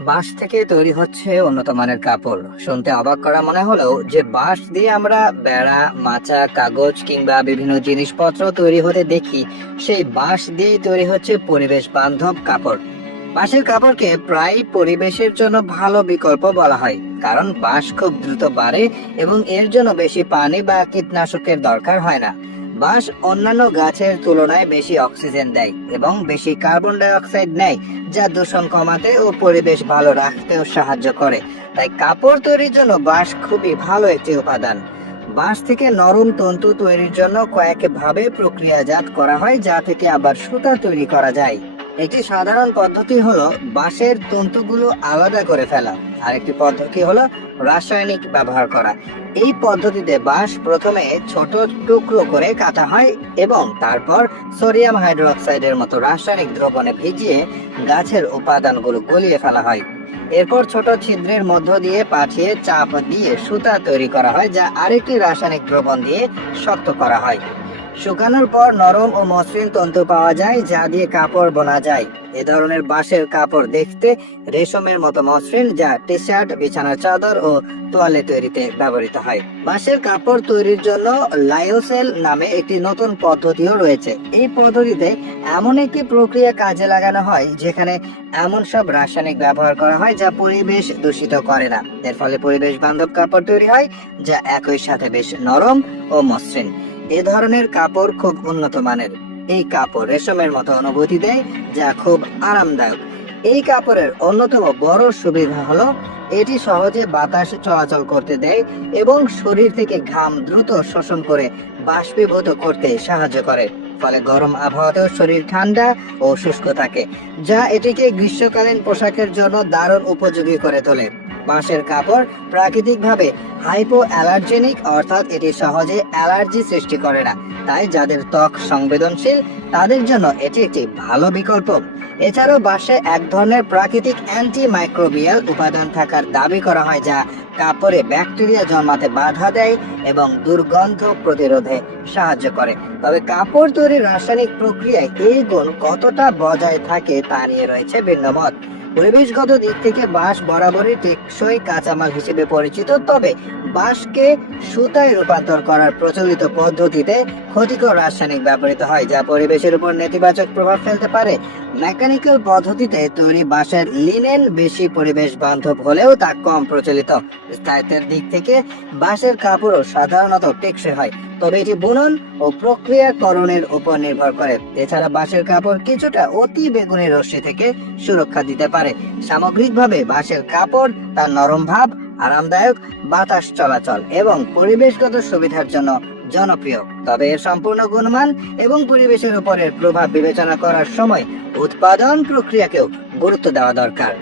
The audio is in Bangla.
বাঁশ থেকে তৈরি হচ্ছে উন্নত মানের কাপড়। শুনতে অবাক করা মনে হলেও যে বাঁশ দিয়ে আমরা বেড়া, মাচা, কাগজ কিংবা বিভিন্ন জিনিসপত্র তৈরি হতে দেখি, সেই বাঁশ দিয়েই তৈরি হচ্ছে পরিবেশ বান্ধব কাপড়। বাঁশের কাপড়কে প্রায় পরিবেশের জন্য ভালো বিকল্প বলা হয়, কারণ বাঁশ খুব দ্রুত বাড়ে এবং এর জন্য বেশি পানি বা কীটনাশকের দরকার হয় না। বাঁশ অন্যান্য গাছের তুলনায় বেশি অক্সিজেন দেয় এবং বেশি কার্বন ডাই অক্সাইড নেয়, যা দূষণ কমাতে ও পরিবেশ ভালো রাখতেও সাহায্য করে। তাই কাপড় তৈরির জন্য বাঁশ খুবই ভালো একটি উপাদান। বাঁশ থেকে নরম তন্তু তৈরির জন্য কয়েকভাবে প্রক্রিয়াজাত করা হয়, যা থেকে আবার সুতা তৈরি করা যায়। একটি সাধারণ পদ্ধতি হলো বাঁশের তন্তুগুলো আলাদা করে ফেলা। আরেকটি পদ্ধতি হলো রাসায়নিক ব্যবহার করা। এই পদ্ধতিতে বাঁশ প্রথমে ছোট টুকরো করে কাটা হয় এবং তারপর সোডিয়াম হাইড্রোক্সাইডের মতো রাসায়নিক দ্রবণে ভিজিয়ে গাছের উপাদানগুলো গলিয়ে ফেলা হয়। এরপর ছোট ছিদ্রের মধ্য দিয়ে পাঠিয়ে চাপ দিয়ে সুতা তৈরি করা হয়, যা আরেকটি রাসায়নিক দ্রবণ দিয়ে শক্ত করা হয়। শুকানোর পর নরম ও মসৃণ তন্তু পাওয়া যায়, যা দিয়ে কাপড় বোনা যায়। এ ধরনের বাঁশের কাপড় দেখতে রেশমের মতো মসৃণ, যা টি শার্ট, বিছানার চাদর ও তোয়ালে তৈরিতে ব্যবহৃত হয়। বাঁশের কাপড় তৈরির জন্য লায়োসেল নামে একটি নতুন পদ্ধতিও রয়েছে। এই পদ্ধতিতে এমন একটি প্রক্রিয়া কাজে লাগানো হয় যেখানে এমন সব রাসায়নিক ব্যবহার করা হয় যা পরিবেশ দূষিত করে না। এর ফলে পরিবেশ বান্ধব কাপড় তৈরি হয়, যা একই সাথে বেশ নরম ও মসৃণ। এ ধরনের কাপড় খুব উন্নত মানের। এই কাপড় রেশমের মতো অনুভূতি দেয়, যা খুব আরামদায়ক। এই কাপড়ের অন্যতম বড় সুবিধা হলো এটি সহজে বাতাস চলাচল করতে দেয় এবং শরীর থেকে ঘাম দ্রুত শোষণ করে বাষ্পীভূত করতে সাহায্য করে। ফলে গরম আবহাওয়াতেও শরীর ঠান্ডা ও শুষ্ক থাকে, যা এটিকে গ্রীষ্মকালীন পোশাকের জন্য দারুণ উপযোগী করে তোলে। বাঁশের কাপড় প্রাকৃতিকভাবে হাইপো অ্যালার্জেনিক, অর্থাৎ এটি সহজে অ্যালার্জি সৃষ্টি করে না। তাই যাদের ত্বক সংবেদনশীল তাদের জন্য এটি একটি ভালো বিকল্প। এছাড়াও বাঁশে এক ধরনের প্রাকৃতিক অ্যান্টি মাইক্রোবিয়াল উপাদান থাকার দাবি করা হয়, যা কাপড়ে ব্যাকটেরিয়া জন্মাতে বাধা দেয় এবং দুর্গন্ধ প্রতিরোধে সাহায্য করে। তবে কাপড় তৈরির রাসায়নিক প্রক্রিয়ায় এই গুণ কতটা বজায় থাকে তা নিয়ে রয়েছে ভিন্ন মত। পরিবেশগত দিক থেকে বাঁশ বরাবরই টেকসই কাঁচামাল হিসেবে পরিচিত, তবে বাঁশকে সুতায় রূপান্তর করার প্রচলিত পদ্ধতিতে ক্ষতিকর রাসায়নিক ব্যবহৃত হয়, যা পরিবেশের উপর নেতিবাচক প্রভাব ফেলতে পারে। মেকানিক্যাল পদ্ধতিতে তৈরি বাঁশের লিনেন বেশি পরিবেশ বান্ধব হলেও তা কম প্রচলিত। স্থায়িত্বের দিক থেকে বাঁশের কাপড়ও সাধারণত টেকসই হয়, তবে এটি বুনন ও প্রক্রিয়াকরণের উপর নির্ভর করে। এছাড়া বাঁশের কাপড় কিছুটা অতি বেগুনি রশ্মি থেকে সুরক্ষা দিতে পারে। সামগ্রিকভাবে বাঁশের কাপড় তার নরম ভাব, আরামদায়ক বাতাস চলাচল এবং পরিবেশগত সুবিধার জন্য জনপ্রিয়। তবে এর সম্পূর্ণ গুণমান এবং পরিবেশের উপরের প্রভাব বিবেচনা করার সময় উৎপাদন প্রক্রিয়াকেও গুরুত্ব দেওয়া দরকার।